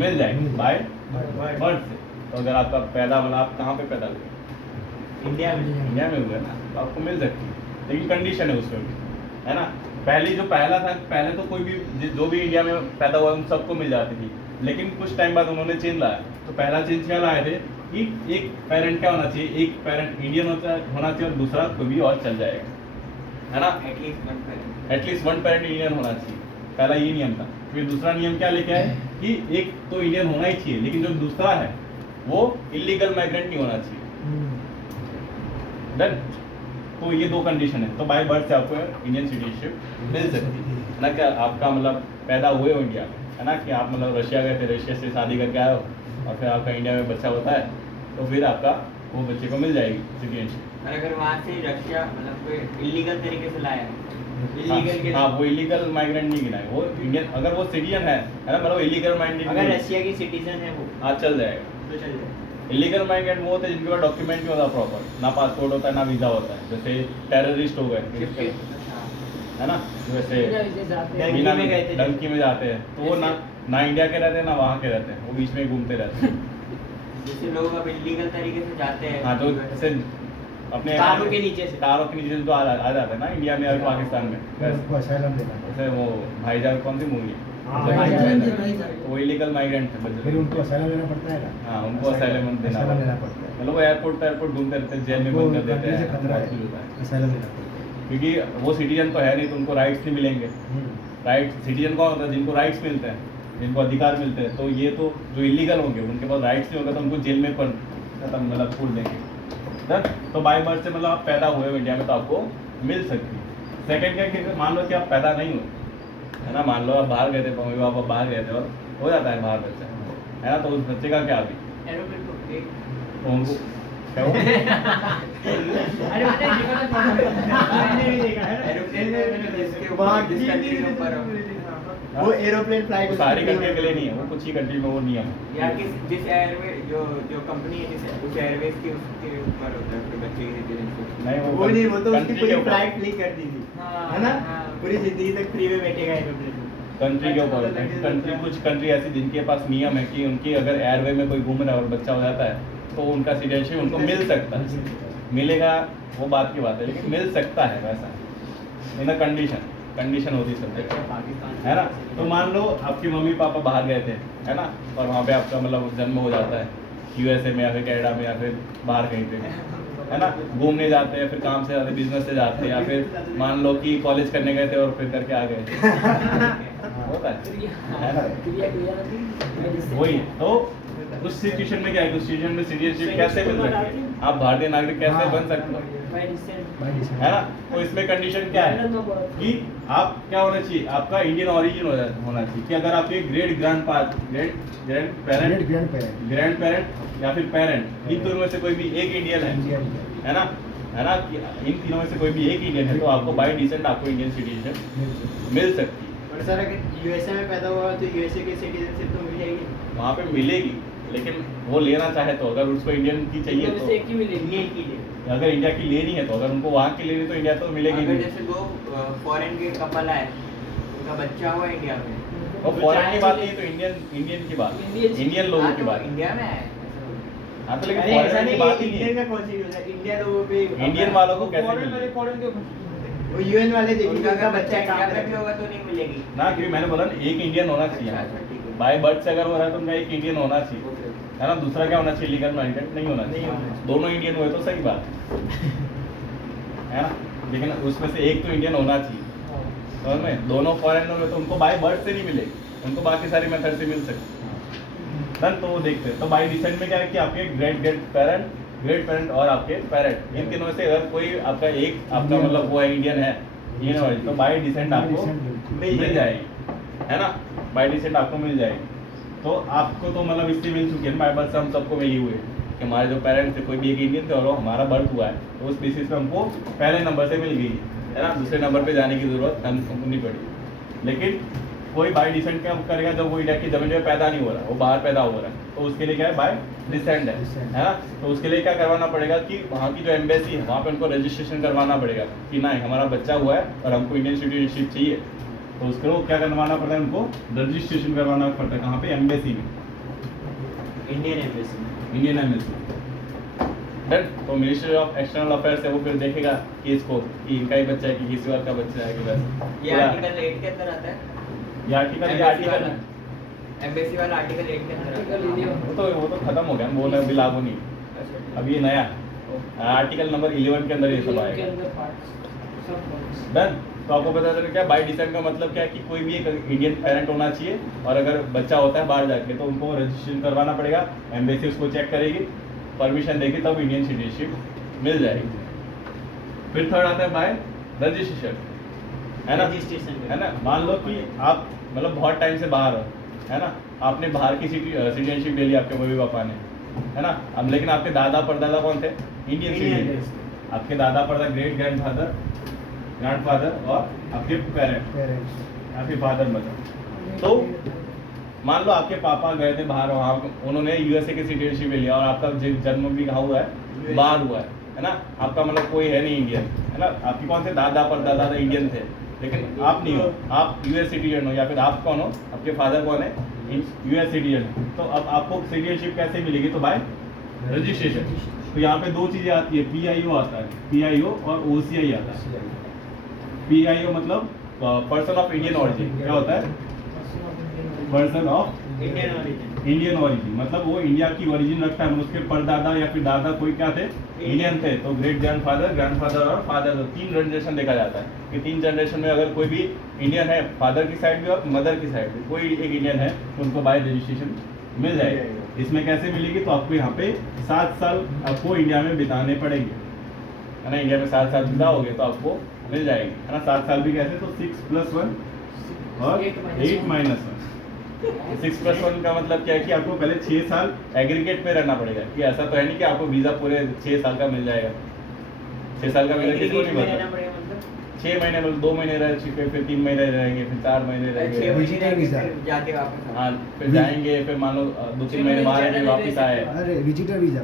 मिल जाएगी बाय बर्थ से। तो अगर आपका पैदा मतलब आप कहाँ पे पैदा हुए? इंडिया में इंडिया में हुए ना, तो आपको मिल सकती है, लेकिन कंडीशन है उसमें भी, है ना। पहले जो पहला था, पहले तो कोई भी जो भी इंडिया में पैदा हुआ उन सबको मिल जाती थी, लेकिन कुछ टाइम बाद उन्होंने चेंज लाया। तो पहला चेंज क्या लाए थे कि एक पेरेंट क्या होना चाहिए, एक पेरेंट इंडियन होना चाहिए और दूसरा कोई भी और चल जाएगा, है ना। एटलीस्ट वन पेरेंट इंडियन होना चाहिए, पहला ये नियम था। फिर दूसरा नियम क्या लेके आए कि एक तो इंडियन होना ही चाहिए, लेकिन जो दूसरा है वो इलीगल माइग्रेंट नहीं होना चाहिए। डन। तो ये 2 कंडीशन है। तो बाय बर्थ से आपको इंडियन सिटीजनशिप मिल सकती है ना। क्या आपका मतलब पैदा हुए हो इंडिया में, है ना, कि आप मतलब रशिया गए थे, रशिया से शादी करके आए हो और फिर आपका इंडिया में बच्चा होता है, तो फिर आपका वो बच्चे को मिल जाएगी सिटीजनशिप। और अगर वहाँ से रशिया मतलब कोई इलीगल तरीके से लाया इलीगल के हाँ, वो इलीगल माइग्रेंट नहीं गिना है, वो इंडियन अगर वो सिटीजन है ना, मतलब इलीगल माइग्रेंट अगर रशिया की सिटीजन है वो हाँ चल जाएगा। तो चल जाए। इलीगल माइग्रेंट वो होते हैं जिनके पास डॉक्यूमेंट नहीं होता प्रॉपर, ना पासपोर्ट होता है ना वीज़ा होता है, जैसे टेररिस्ट हो गए, है ना, वैसे बिना में गए थे डंकी में जाते हैं, तो वो ना इंडिया के रहते हैं ना वहाँ के रहते हैं, वो बीच में घूमते रहते हैं। जैसे लोग अब इलीगल तरीके से जाते हैं हाँ, तो जैसे अपने तारों के नीचे से। तारों के नीचे से जो आ जाते हैं ना इंडिया में और पाकिस्तान में, उनको असाइलम देना जैसे वो भाईजान कौन सी मूवी हाँ, है, भाईजान। वो इलीगल माइग्रेंट है फिर उनको असाइलम देना पड़ता है ना। हाँ, उनको असाइलम देना असाइलम देना पड़ता है। मतलब वो एयरपोर्ट घूमते रहते हैं, जेल में उनको बंद कर देते कंट्री से हैं, खतरा बहुत कुछ होता है। है, असाइलम देना पड़ता है। क्योंकि वो सिटीजन तो है नहीं, तो उनको राइट्स नहीं मिलेंगे। राइट सिटीजन कौन होता है? जिनको राइट्स मिलते हैं, जिनको अधिकार मिलते हैं। तो ये तो जो इलीगल होंगे उनके पास राइट्स नहीं होगा, तो उनको जेल में खत्म मतलब छोड़ देंगे। तो बाय बर्थ से मतलब आप पैदा हुए हो इंडिया में तो आपको मिल सकती है। सेकंड क्या कि मान लो कि आप पैदा नहीं हुए, है ना, मान लो आप बाहर गए थे, मम्मी पापा बाहर गए थे और हो जाता है बाहर बच्चा, है ना, तो उस बच्चे का क्या अभी एरोप्लेन को एक तो उनको क्या हुआ? अरे मैंने भी देखा है ना। एरोप्लेन में जिसके वहाँ ऊपर जिस कंट्री के ऊपर हो वो एरोप्लेन फ्लाइट वो सारी कंट्री के लिए नहीं है, वो कुछ ही कंट्री में वो नियम है। या जिस एयरवे जो कंपनी है उस एयरवेज के उसके ऊपर होता है अपने बच्चे की सिटीजनशिप। नहीं वो नहीं, वो तो उसकी country के पूरी ऊपर- फ्लाइट फ्ली कर दी थी, हाँ, है ना। हाँ। पूरी जिंदगी तक फ्री में बैठेगा एरोप्लेन में। कंट्री के ऊपर होता है। कंट्री कुछ कंट्री ऐसी जिनके पास नियम है कि उनकी अगर एयरवे में कोई घूम रहा है और बच्चा हो जाता है तो उनका सिटीजनशिप उनको मिल सकता है। मिलेगा वो बात की बात है, लेकिन मिल सकता है वैसा इन अ कंडीशन। कंडीशन होती सब अच्छा, जगह, पाकिस्तान है ना। तो मान लो आपके मम्मी पापा बाहर गए थे, है ना, और वहाँ पे आपका मतलब जन्म हो जाता है यूएसए में या फिर कनाडा में या फिर बाहर कहीं पे, है ना, घूमने जाते हैं, फिर काम से जाते हैं, बिजनेस से जाते हैं, या फिर मान लो कि कॉलेज करने गए थे और फिर करके आ गए होता है ना। वही तो उस सिचुएशन में क्या है, उस सिचुएशन में सिटीजनशिप कैसे मिल सकती है, आप भारतीय नागरिक कैसे बन सकते हो, है ना। तो इसमें कंडीशन क्या है कि आप क्या होना चाहिए, आपका इंडियन ओरिजिन होना चाहिए, कि अगर आपके ग्रेट ग्रैंड पेरेंट या फिर पेरेंट इन तीनों में से कोई भी एक इंडियन है ना, कि इन तीनों में से कोई भी एक इंडियन है तो आपको बाय डिसेंट आपको इंडियन सिटीजन मिल सकती है। और सर अगर यूएसए में पैदा हुआ तो यूएसए की सिटीजनशिप तो मिलेगी, वहाँ पे मिलेगी, लेकिन वो लेना चाहे तो, अगर उसको इंडियन की चाहिए तो, इंडियन की लिए अगर इंडिया की लेनी है तो, अगर उनको वहाँ की लेनी तो इंडिया तो मिलेगी अगर नहीं। जैसे दो फॉरेन के कपल आए, उनका बच्चा हुआ इंडिया में, और फॉरेन की बात नहीं तो इंडियन की बात, इंडियन लोगों हाँ, की तो बात। इंडिया में है। हाँ तो लेकिन अरे ऐसा फॉरेन की नहीं बात ही इंडियन नहीं का कौन सी न्यूज़ है, इंडियन लोगों पे इंडियन वालों को कैसे मिलेगी? वो यूएन वाले देखिए उनका उनका अगर बच्चा बच्चा काम इंडिया में भी कर होगा तो नहीं मिलेगी। ना, क्योंकि मैंने बोला ना एक इंडियन होना चाहिए, अच्छा, ठीक है। बाय बर्थ से अगर हो रहा है तो उनका एक इंडियन होना चाहिए, है ना। दूसरा क्या होना चाहिए, लीगल माइंडेड नहीं होना नहीं होना चाहिए, चाहिए। दोनों इंडियन हुए तो सही बात है ना, लेकिन उसमें से एक तो इंडियन होना चाहिए, समझ में। दोनों फॉरेन हुए तो उनको बाय बर्थ से नहीं मिलेगी, उनको बाकी सारी मेथड से मिल सकती है। तो वो देखते हैं, तो बाय डिसेंट में क्या है कि आपके ग्रेट पेरेंट और आपके पेरेंट, इन तीनों में से अगर कोई आपका एक आपका मतलब वो है इंडियन है, इंडियन origin, तो बाय डिसेंट आपको मिल जाएगी, है ना, बाय डिसेंट आपको मिल जाएगी। तो आपको तो मतलब इससे मिल चुकी है, बाय बर्थ से हम सबको मिली हुई है कि हमारे जो पेरेंट्स थे कोई भी एक इंडियन थे और हमारा बर्थ हुआ है, तो उस बेसिस पे हमको पहले नंबर से मिल गई, है ना, दूसरे नंबर पे जाने की जरूरत हमको नहीं पड़ी। लेकिन कोई बाय डिसेंट क्या करेगा, जब वो इंडिया की जमीन में पैदा नहीं हो रहा, वो बाहर पैदा हो रहा है, तो उसके लिए क्या है, बाय डिसेंट है ना। तो उसके लिए क्या करवाना पड़ेगा कि वहाँ की जो एम्बेसी है वहाँ पे उनको रजिस्ट्रेशन करवाना पड़ेगा कि नहीं हमारा बच्चा हुआ है और हमको इंडियन सिटीजनशिप चाहिए, तो उसके लिए क्या करवाना पड़ता है, उनको रजिस्ट्रेशन करवाना पड़ता है, कहाँ पे, एम्बेसी में, इंडियन एम्बेसी में। Indian embassy. तो मिनिस्ट्री ऑफ एक्सटर्नल अफेयर्स है वो फिर देखेगा कि इसको कि इनका ही बच्चा है कि किसी और का बच्चा है कि बस। ये आर्टिकल 8 के अंदर आता है, ये आर्टिकल एम्बेसी वाला आर्टिकल 8 के अंदर आता है। वो तो खत्म हो गया, वो अभी लागू नहीं, अच्छा, अब ये नया आर्टिकल नंबर 11 के अंदर ये सब आएगा। डन। तो आपको पता चला क्या बाय डिसेंट का मतलब क्या है कि कोई भी एक इंडियन पेरेंट होना चाहिए, और अगर बच्चा होता है बाहर जाके तो उनको रजिस्ट्रेशन करवाना पड़ेगा, एम्बेसी उसको चेक करेगी, परमिशन देगी, तब इंडियन सिटीजनशिप मिल जाएगी। फिर थर्ड आता है बाय रजिस्ट्रेशन, है ना, रजिस्ट्रेशन है ना। मान लो कि आप मतलब बहुत टाइम से बाहर हो, है ना, आपने बाहर की सिटीजनशिप ले ली आपके मम्मी पापा ने, है ना, अब लेकिन आपके दादा परदादा कौन थे, इंडियन सिटीजन, आपके दादा परदादा ग्रेट ग्रैंडफादर और आपके पेरेंट्स या फिर फादर मदर। तो मान लो आपके पापा गए थे बाहर, वहाँ उन्होंने यूएसए की सिटीजनशिप ले लिया और आपका जन्म भी कहाँ हुआ है, बाहर हुआ है ना, आपका मतलब कोई है नहीं इंडियन, है ना, आपके कौन से दादा परदादा इंडियन थे, लेकिन आप नहीं हो, आप यूएस सिटीजन हो, या फिर आप कौन हो, आपके फादर कौन है, यूएस सिटीजन। तो अब आपको सिटीजनशिप कैसे मिलेगी, तो बाय रजिस्ट्रेशन। तो यहाँ पे दो चीज़ें आती है, PIO आता है, PIO और OCI आता है। PIO मतलब पर्सन ऑफ इंडियन ऑरिजिन, क्या होता है, पर्सन ऑफ इंडियन ओरिजिन, मतलब वो इंडिया की ओरिजिन रखता है, उसके परदादा या फिर दादा कोई क्या थे, इंडियन थे, तो ग्रेट ग्रैंडफादर और फादर, तो 3 जनरेशन देखा जाता है कि 3 जनरेशन में अगर कोई भी इंडियन है, फादर की साइड भी और मदर की साइड भी कोई एक इंडियन है, तो उनको बाय रजिस्ट्रेशन मिल जाएगी। इसमें कैसे मिलेगी, तो आपको यहाँ पे 7 साल आपको इंडिया में बिताने पड़ेंगे, है ना, इंडिया में 7 साल बिताओगे तो आपको मिल जाएगी, है ना। 7 साल भी कैसे, तो 6+1 और 8-1। 6+1 का मतलब क्या है कि आपको पहले 6 साल एग्रीगेट में रहना पड़ेगा, कि ऐसा तो है नहीं कि आपको वीज़ा पूरे 6 साल का मिल जाएगा। 6 साल का वीज़ा किसको नहीं मिलता, 6 महीने मतलब 2 महीने रह चुके, फिर 3 महीने रहेंगे, फिर 4 महीने रहेंगे, विजिटर वीजा जाके वापस हाँ फिर जाएंगे, फिर मान लो 2-3 महीने बाहर रहेंगे, वापस आए, अरे विजिटर वीजा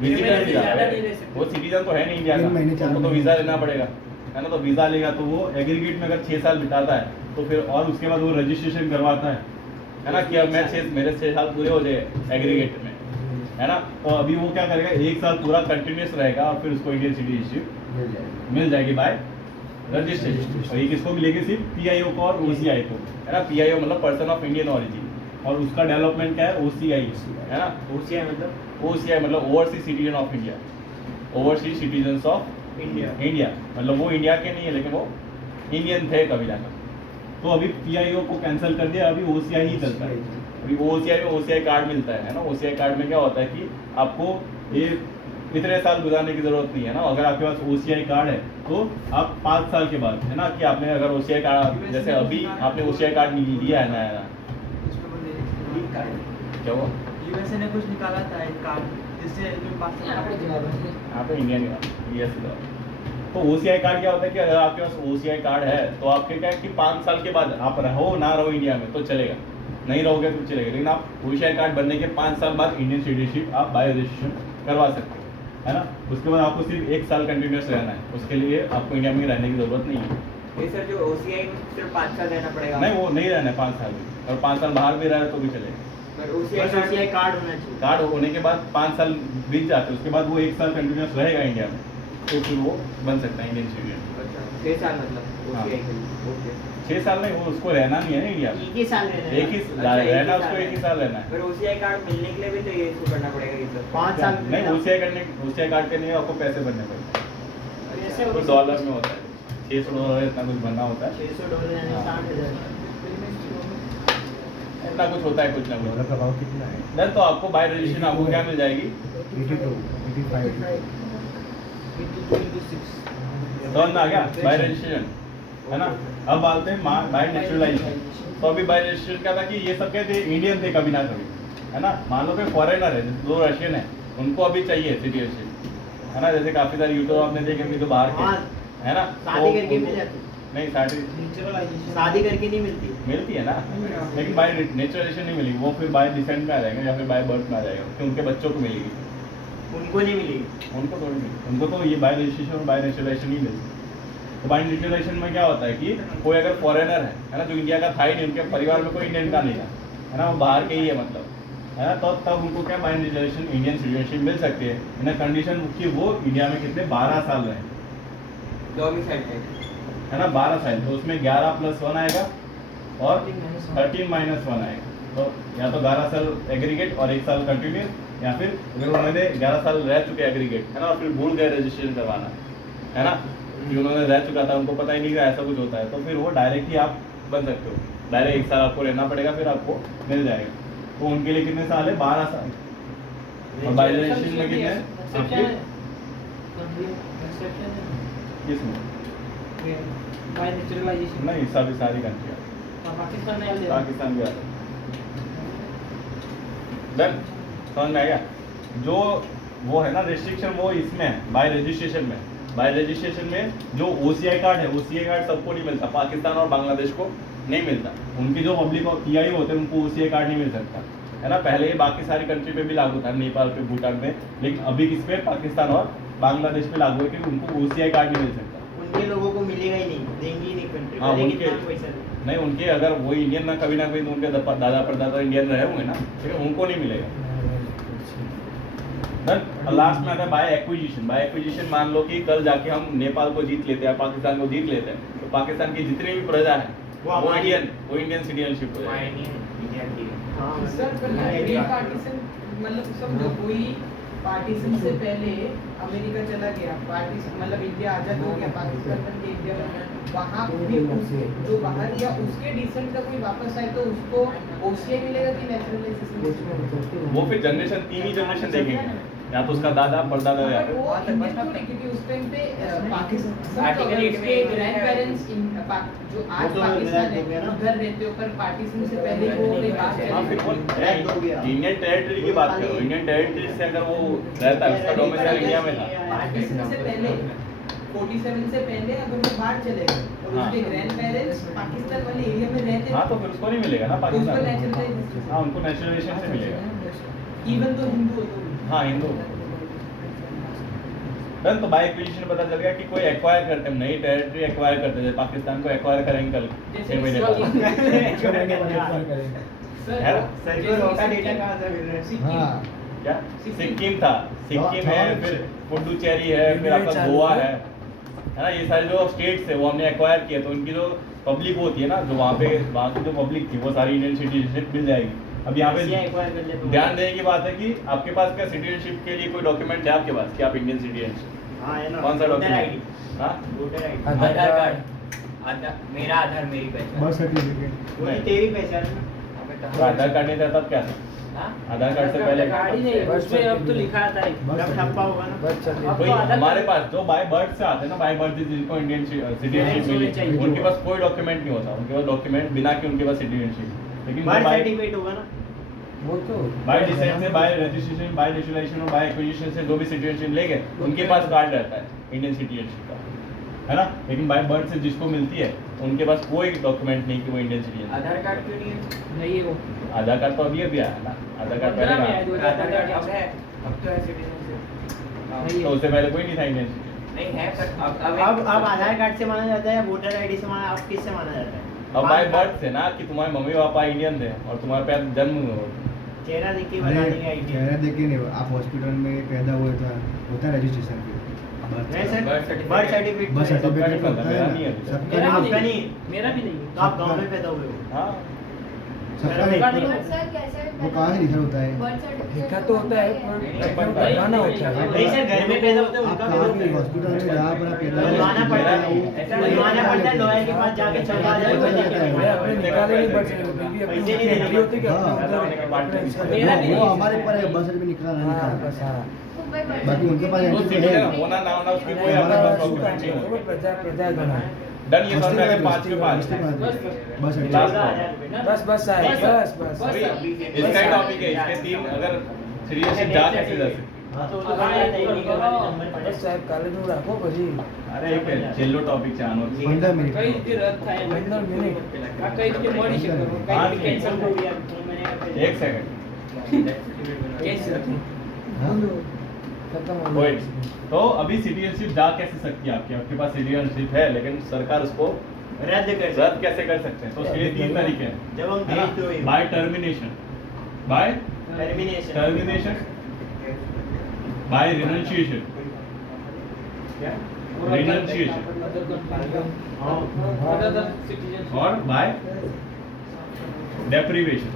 विजिटर वीजा ज़्यादा नहीं रह सकते। वो सिटीजन तो है नहीं इंडिया 3 महीने, का, 4 उनको तो महीने। वीज़ा लेना पड़ेगा, है ना। तो वीज़ा लेगा तो वो एग्रीगेट में अगर 6 साल बिताता है तो फिर और उसके बाद वो रजिस्ट्रेशन करवाता है ना, कि अब मेरे 6 साल पूरे हो जाए एग्रीगेट में, है ना। तो अभी वो क्या करेगा, 1 साल पूरा कंटिन्यूस रहेगा और फिर उसको इंडियन सिटीजनशिप मिल जाएगी बाय रजिस्ट्रेशन, और ये किसको मिलेगी? सिर्फ PIO को और OCI को, है ना। PIO मतलब पर्सन ऑफ इंडियन ऑरिजिन, और उसका डेवलपमेंट क्या है? OCI, है ना। OCI मतलब OCI मतलब overseas citizen of India, overseas citizens of India, मतलब वो इंडिया के नहीं है लेकिन वो इंडियन थे कभी जाकर। तो अभी PIO को कैंसिल कर दिया, अभी OCI ही चलता है। अभी OCI में OCI कार्ड मिलता है ना। OCI कार्ड में क्या होता है कि आपको ये इतने साल गुजारने की जरूरत नहीं है ना। अगर आपके पास OCI कार्ड है तो आप 5 साल के बाद, है ना, कि आपने अगर OCI कार्ड, जैसे अभी आपने OCI कार्ड लिया है नया, क्या वो यूएसए ने कुछ निकाला था एक कार्ड जिससे यहाँ पे इंडियन US का। तो OCI कार्ड क्या होता है कि अगर आपके पास OCI कार्ड है तो आपके क्या है कि 5 साल के बाद आप रहो ना रहो इंडिया में तो चलेगा, नहीं रहोगे तो चलेगा, लेकिन आप OCI कार्ड बनने के 5 साल बाद इंडियन सिटीजनशिप आप बाय रजिस्ट्रेशन करवा सकते हो, है ना। उसके बाद आपको सिर्फ 1 साल कंटिन्यूस रहना है, उसके लिए आपको इंडिया में रहने की जरूरत नहीं है। ये सर जो OCI में सिर्फ 5 साल रहना पड़ेगा? नहीं, वो नहीं रहना है 5 साल भी, और 5 साल बाहर भी रहे तो भी चलेगा। पर बस OCI OCI कार्ड होना चाहिए। कार्ड होने के बाद 5 साल बीत जाते हैं, उसके बाद वो 1 साल कंटिन्यूस रहेगा इंडिया में, तो फिर वो बन सकता है इंडियन सिटीजन। अच्छा 6 साल मतलब OCI के लिए? ओके 6 साल नहीं, वो उसको रहना नहीं है ना इंडिया में, एक ही साल रहना है। एक ही अच्छा, रहना, उसको 1 ही साल रहना है। पर OCI कार्ड मिलने के लिए भी तो ये इसको करना पड़ेगा ये सब? 5 साल नहीं, OCI कार्ड के लिए आपको पैसे भरने पड़ते हैं, पैसे वो डॉलर में होता है, $600 इतना कुछ भरना होता है, $600 यानी हाँ। 60,000। इतना कुछ होता है, कुछ ना डॉलर कुछ। का भाव कितना है? देन तो आपको बाय रजिस्ट्रेशन आपको क्या मिल जाएगी? 82, 85। समझ में आ गया? बाय रजिस्ट्रेशन, है ना। अब आते हैं बाय नेचुरलाइजेशन। तो अभी बाय रजिस्ट्रेशन क्या था कि ये सब कहते इंडियन थे कभी ना कभी, है ना। मान लो कोई फॉरेनर है, 2 रशियन है, उनको अभी चाहिए सिटीजनशिप, है ना। जैसे काफी सारे यूट्यूब आपने देखे होंगे जो बाहर के, हाँ, है ना। शादी तो करके मिल जाती। नहीं, शादी करके नहीं मिलती। मिलती है ना, लेकिन बाय नेचुरलाइजेशन नहीं मिलेगी, वो फिर बाय डिसेंट में आ जाएगा या फिर बाय बर्थ में आ जाएगा, फिर उनके बच्चों को मिलेगी, उनको नहीं मिलेगी। उनको थोड़ी मिलेगी। उनको तो ये बाय रजिस्ट्रेशन और बाय नेचुरलाइजेशन ही मिलती है। तो बाय नेचुरलाइजेशन में क्या होता है कि कोई अगर फॉरेनर है ना, जो इंडिया का था ही नहीं, उनके परिवार में कोई इंडियन का नहीं था, है ना, वो बाहर के ही है मतलब, है ना। तो तब उनको क्या बाय नेचुरलाइजेशन इंडियन सिटीजनशिप मिल सकती है, इन कंडीशन कि वो इंडिया में कितने 12 साल रहे, डोमिसाइल है है ना, 12 साल। तो उसमें 11 + 1 आएगा और 13 - 1 आएगा। तो या तो 11 साल एग्रीगेट और 1 साल कंटिन्यूस, या फिर अगर उन्होंने 11 साल रह चुके एग्रीगेट, है ना, और फिर भूल गए रजिस्ट्रेशन करवाना, है ना, कि उन्होंने रह चुका था, उनको पता ही नहीं था ऐसा कुछ होता है, तो फिर वो डायरेक्ट ही आप बन सकते हो। डायरेक्ट 1 साल आपको रहना पड़ेगा, फिर आपको मिल जाएगा। तो उनके लिए कितने साल है? 12 साल। और बाय रजिस्ट्रेशन में कितने? किसमें? बाय नेचुरलाइजेशन नहीं, सभी सारी कंट्री पाकिस्तान में अलग पाकिस्तान भी आता है। देन समझ में आ गया? जो वो है ना रिस्ट्रिक्शन, वो इसमें है बाय रजिस्ट्रेशन में। बाय रजिस्ट्रेशन में जो OCI कार्ड है, OCI कार्ड सबको नहीं मिलता, पाकिस्तान और बांग्लादेश को नहीं मिलता। उनकी जो पब्लिक और PIO होते हैं उनको OCI कार्ड नहीं मिल सकता, है ना। पहले ये बाकी सारी कंट्री पे भी लागू था, नेपाल पे, भूटान पे, लेकिन अभी किस पे? पाकिस्तान और बांग्लादेश पे लागू है कि उनको OCI कार्ड नहीं मिल सकता। उनके लोगों को मिलेगा ही नहीं, देंगे ही नहीं कंट्री। हाँ, भले उनके- कितना पैसा दे। नहीं, उनके अगर वो इंडियन ना कभी ना कभी तो उनके दादा परदादा इंडियन रहे होंगे ना, ठीक है, उनको नहीं मिलेगा। लास्ट में आता है बाय एक्विजिशन। बाय एक्विजिशन मान लो कि कल जाके हम नेपाल को जीत लेते हैं, पाकिस्तान को जीत लेते हैं, तो पाकिस्तान की जितनी भी प्रजा है वो इंडियन सिटीजनशिप हो जाएगी। हाँ, सर पार्टीशन मतलब समझो कोई पार्टीशन से पहले अमेरिका चला गया, पार्टीशन मतलब इंडिया आजाद हो गया, पाकिस्तान बन के इंडिया बन गया, वहाँ भी जो बाहर या उसके डिसेंट का कोई वापस आए तो उसको OCI मिलेगा कि नेचुरलाइजेशन? वो फिर जनरेशन 3 ही जनरेशन देखेंगे, या तो उसका दादा परदादा या बट वो इंडियन थोड़ी, क्योंकि उस टाइम पे पाकिस्तान उसके ग्रैंड पेरेंट्स जो आज वो तो पाकिस्तान है हो गया ना। उधर रहते हो, पर पार्टीशन से पहले वो नहीं बात हाँ, फिर वो चली। हो गया। इंडियन टेरिटरी की बात करो, इंडियन टेरिटरी से अगर वो रहता है, उसका डोमिसाइल इंडिया में था, पार्टीशन से पहले 47 से पहले अगर वो बाहर चले गए और हाँ। उसके ग्रैंड पेरेंट्स पाकिस्तान वाले एरिया में रहते हाँ, तो फिर उसको नहीं मिलेगा ना तो उसको पाकिस्तान। नेचुरलाइजेशन, हाँ, उनको नेचुरलाइजेशन से मिलेगा। इवन तो हिंदू हो तो हाँ, हिंदू। डन। तो बाय एक्विजिशन पता चल गया कि कोई एक्वायर करते हैं, नई टेरिटरी एक्वायर करते हैं, पाकिस्तान को एक्वायर करेंगे कल जैसे 6 महीने सिक्किम। बाद। सर है? सर्कुलर होता डेटा कहाँ से मिल रहा है? सिक्किम क्या? सिक्किम था, सिक्किम है, फिर पुडुचेरी है, फिर आपका गोवा है है ना, ये सारे जो स्टेट्स है वो हमने एक्वायर किए, तो उनकी जो पब्लिक होती है ना, जो वहाँ की जो पब्लिक थी वो सारी इंडियन सिटीजनशिप मिल जाएगी। अब यहाँ एशिया पे एक्वायर कर ले तो ध्यान देने की बात है कि आपके पास क्या सिटीजनशिप के लिए कोई डॉक्यूमेंट है आपके पास कि आप इंडियन सिटीजन? हाँ है ना, कौन सा वोटर डॉक्यूमेंट? आईडी, हाँ, वोटर आईडी, आधार कार्ड, आधार मेरा आधार मेरी पहचान। Birth certificate. वो नहीं। तेरी पहचान है ना। तो आधार कार्ड नहीं था तब क्या था? हाँ? आधार कार्ड से पहले गाड़ी नहीं, उसमें अब तो लिखा आता है। तब ठप्पा होगा ना। Birth certificate. कोई हमारे पास जो बाय बर्थ से आते हैं ना, बाय बर्थ जिनको इंडियन सिटीजनशिप मिली, चाहिए। उनके पास कोई डॉक्यूमेंट नहीं होता, उनके पास डॉक्यूमेंट बिना कि उनके पास सिटीजनशिप, लेकिन बर्थ बाय सर्टिफिकेट होगा ना। वो तो बाय डिसेंट से, बाय रजिस्ट्रेशन, बाय नेचुरलाइजेशन और बाय एक्विजिशन से जो भी सिटीजनशिप लेंगे उनके पास कार्ड रहता है इंडियन सिटीजनशिप का, है ना। लेकिन बाय बर्थ से जिसको मिलती है उनके पास कोई डॉक्यूमेंट नहीं कि वो इंडियन सिटीजन। आधार कार्ड क्यों नहीं है? नहीं है वो। आधार कार्ड तो अभी अभी आया है ना, आधार कार्ड 15 में पहले आया, था। आधार कार्ड अब है, अब तो है सिटीजनशिप। तो उससे पहले कोई नहीं था इंडियन सिटीजन। नहीं है पर अब आधार कार्ड से माना जाता है, वोटर आईडी से माना, अब किससे माना जाता है? अब बाय बर्थ से ना, कि तुम्हारे मम्मी पापा इंडियन थे और तुम्हारे पास जन्म हुआ। चेहरा देख के बता देंगे आईडी। चेहरा देख के नहीं, आप हॉस्पिटल में पैदा हुए था, होता है रजिस्ट्रेशन पे। नहीं sir, birth certificate. Birth certificate birth certificate सबका होता है नहीं है ना, अभी। सबका मेरा नहीं आपका होता। नहीं, मेरा भी नहीं है। तो आप गांव में पैदा हुए हो। हाँ, सबका मेरा नहीं। नहीं। सर कैसे वो कहाँ से लिखा होता है? लिखा तो होता है पर बनाना होता है। नहीं सर, घर में पैदा होते हैं आप उनका कहाँ भी के होता है। हॉस्पिटल में जहाँ पर आप पैदा हुए, बनवाना पड़ता है, ऐसा बनवाना पड़ता है, लॉयर के पास जाके चढ़वा मैं जाए। अपने निकाले नहीं बर्थ सर्टिफिकेट, पैसे नहीं देने होती कि हाँ। मेरा भी वो नहीं। हमारे पर है, बर्थ सर्टिफिकेट निकालना हाँ, नहीं बस निकालना। मुंबई बाकी उनके पास वो एंट्री सिटीजन है। होना ना होना उसकी कोई हमारा आपके पास शुक्र डॉक्यूमेंट नहीं है, होता। प्रजा बना है। डन, ये समझ में आ गया 5 के 5। बस लास्ट सर्टिफिकेट। बस है, बस अभी इसका ही टॉपिक है, इसके 3 अगर सिटीजनशिप जा कैसे जा सकती? हाँ, तो वो तो बन जाता है, इन्हीं का नंबर पड़े। बस साहब काले में रखो પછી अरे एक છેલ્લો ટોપિક છે આનો 15 મિનિટ કઈ રીતે રદ થાય? 15 મિનિટ આ કઈ રીતે મળી શકે? કઈ રીતે કેન્સલ કરવું? एक सेकंड कैसे? हाँ खत्म हो कोई गया। तो अभी सिटीजनशिप जा कैसे सकती है आपके पास सिटीजनशिप है, लेकिन सरकार उसको रद्द कर रद्द कैसे कर सकते हैं? तो उसके लिए 3 तरीके हैं, जब हम है ना? भेज दो by termination, by termination, by renunciation, renunciation और बाय डेप्रिवेशन,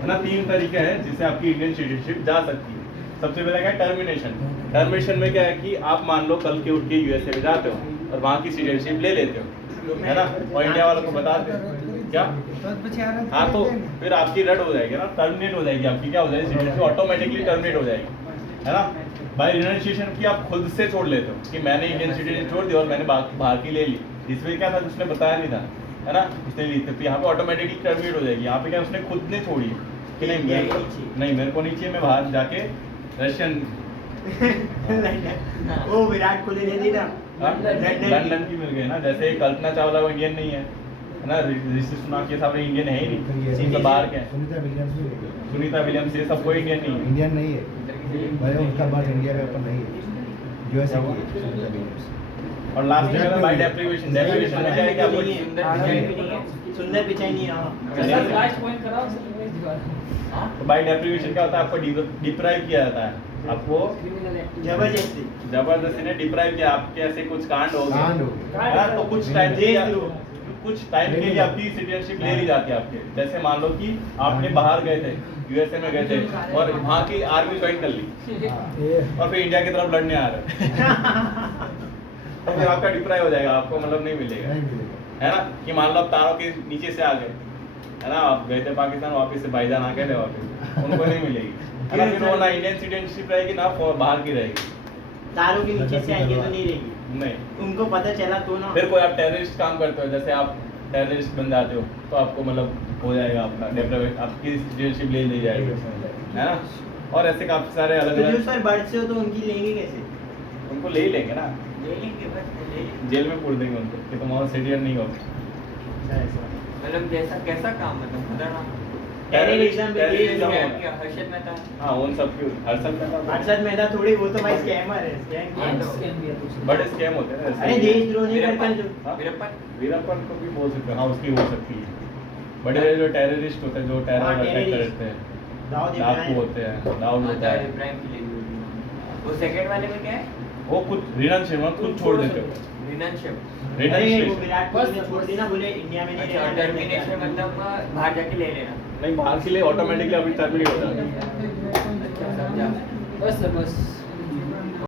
है ना। 3 तरीके हैं जिससे आपकी इंडियन सिटीजनशिप जा सकती है। सबसे पहले क्या है? टर्मिनेशन। टर्मिनेशन में क्या है कि आप मान लो कल के उठ के यूएसए में जाते हो और वहाँ की सिटीजनशिप ले लेते हो, है ना, और इंडिया वालों को बताते हो क्या, हाँ, तो फिर आपकी रद्द हो जाएगी ना, टर्मिनेट हो जाएगी आपकी, क्या हो जाएगी, सिटीजनशिप ऑटोमेटिकली टर्मिनेट हो जाएगी, है ना। बाय रिनंशिएशन की आप खुद से छोड़ लेते हो कि मैंने इंडियन सिटीजन छोड़ दिया और मैंने बाहर की ले ली। इसमें क्या था, उसने बताया नहीं था, है ना, उसने ली थी, तो यहाँ पे ऑटोमेटिकली टर्मिनेट हो जाएगी। यहाँ पे क्या उसने खुद ने छोड़ी कि नहीं मेरे को नहीं चाहिए, मैं बाहर जाके रशियन वो विराट कोहली ले ली ना, लंदन की मिल गई ना। जैसे कल्पना चावला वो इंडियन नहीं है ना, ऋषि सुनाक ये सब इंडियन है ही नहीं, ये सब बाहर के हैं। सुनीता विलियम्स भी है। सुनीता विलियम्स ये सब कोई इंडियन नहीं है। इंडियन नहीं है भाई, उनका बात इंडिया में अपन नहीं है, यूएसए की है सुनीता विलियम्स। और लास्ट में बाय डेप्रिवेशन, डेप्रिवेशन में क्या है कि आपको सुंदर पिचाई नहीं है। सर लास्ट पॉइंट कराओ सर। तो बाय डेप्रिवेशन क्या होता है, आपको डिप्राइव किया जाता है, आपको जबरदस्ती ने डिप्राइव किया, आपके ऐसे कुछ कांड हो कांड हो गए, गए। है ना, तो कुछ टाइम के लिए आपकी सिटीजनशिप ले ली जाती है आपके। जैसे मान लो कि आपने बाहर गए थे, यूएसए में गए थे और वहाँ की आर्मी ज्वाइन कर ली ये और फिर इंडिया की तरफ लड़ने आ रहे तो फिर आपका डिप्राइव हो जाएगा, आपको मतलब नहीं मिलेगा, नहीं मिलेगा। है ना। कि मान लो आप तारों के नीचे से आ गए, है ना, आप गए थे पाकिस्तान, वापस से भाईजान आ गए थे वापस, उनको नहीं मिलेगी, है ना। फिर वो ना इंडियन सिटीजनशिप रहेगी ना बाहर की रहेगी, तारों के नीचे से आएंगे तो नहीं रहेगी, नहीं। उनको पता चला तो ना। फिर कोई आप टेररिस्ट काम करते हो, जैसे आप टेररिस्ट बन जाते हो तो आपको मतलब हो जाएगा आपका डेप्राइव, आपकी सिटीजनशिप ले ली जाएगी, है ना। और ऐसे काफी सारे अलग तो जो अलग सर बर्थ से हो तो उनकी लेंगे कैसे? उनको ले ही लेंगे ना, ले लेंगे, बस ले लेंगे। जेल में पूर देंगे उनको कि तुम और सिटीजन नहीं हो। मतलब जैसा कैसा काम, मतलब बताना। टेररिज्म भी टेररिज्म ये होगा। हर्षद मेहता हाँ, उन सब की हर्षद मेहता अरशद मेहता थोड़ी, वो तो भाई स्कैमर है, स्कैम हाँ, किया। तो- बड़े स्कैम होते हैं ना। अरे देशद्रोह नहीं करता जो। हाँ? वीरप्पन वीरप्पन को भी बोल सकते हैं, हाँ, उसकी हो सकती है। बड़े बड़े जो टेररिस्ट होते हैं, जो टेरर हाँ, अटैक terrorist। करते हैं, दाऊद डाकू इब्राहिम। होते हैं, दाऊद होता दाऊद है, इब्राहिम की ले ली। वो सेकंड वाले में क्या है? वो खुद रिनांशियम खुद छोड़ देते हो रिनांशियम अरे वो रिनांशियम विराट कोहली ने छोड़ दी ना, बोले इंडिया में नहीं अच्छा रहना। टर्मिनेशन मतलब बाहर जाके ले लेना। नहीं बाहर के लिए ऑटोमेटिकली अभी टर्मिनेट होता है अच्छा समझा। बस बस